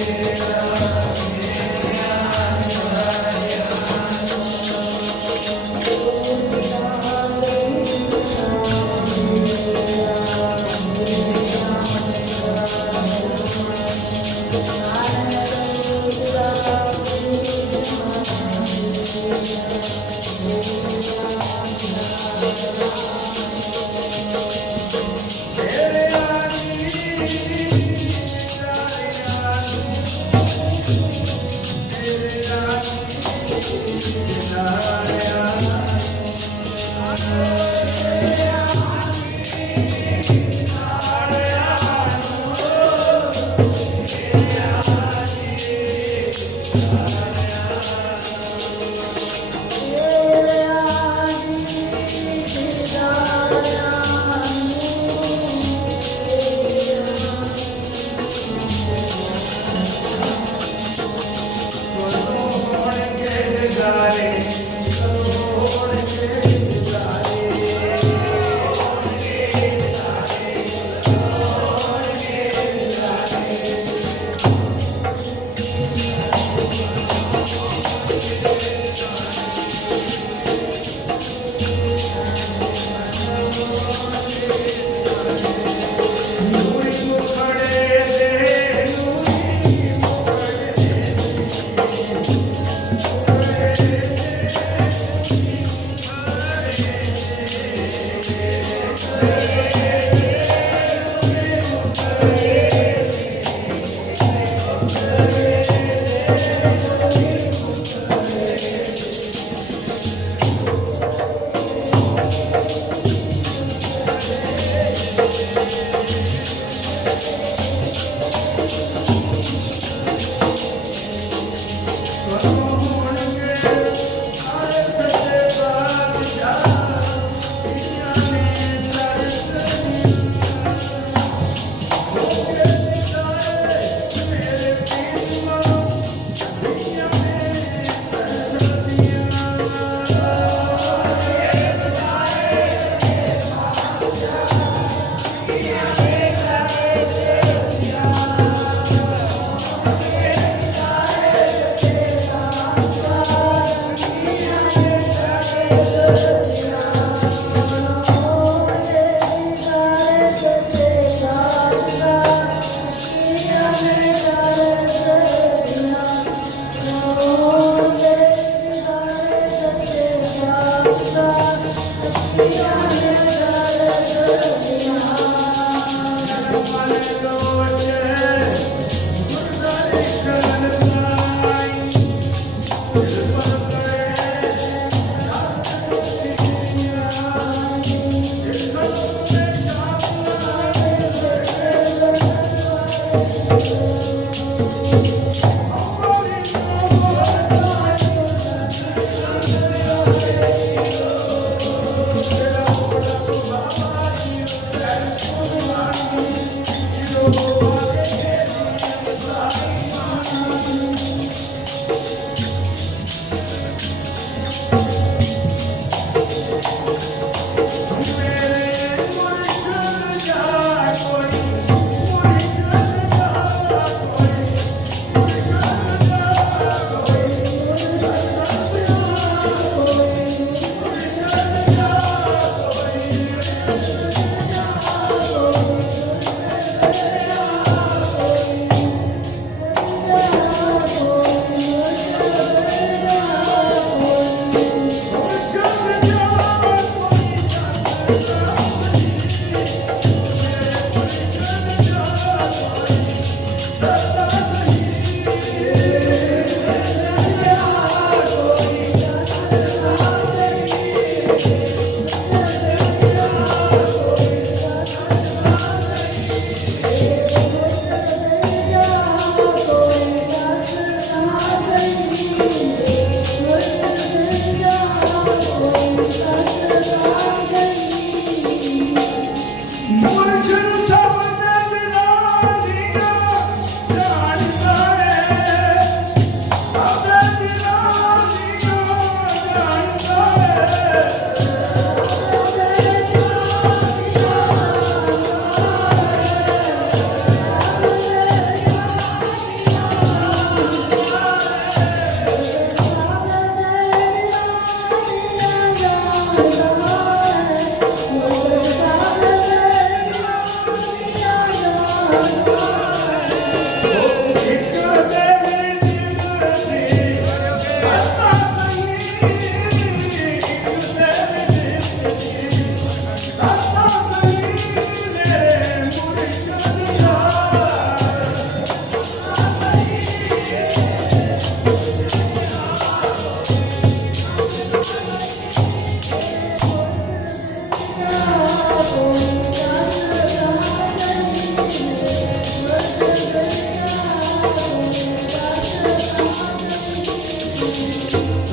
Yeah.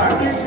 Yeah.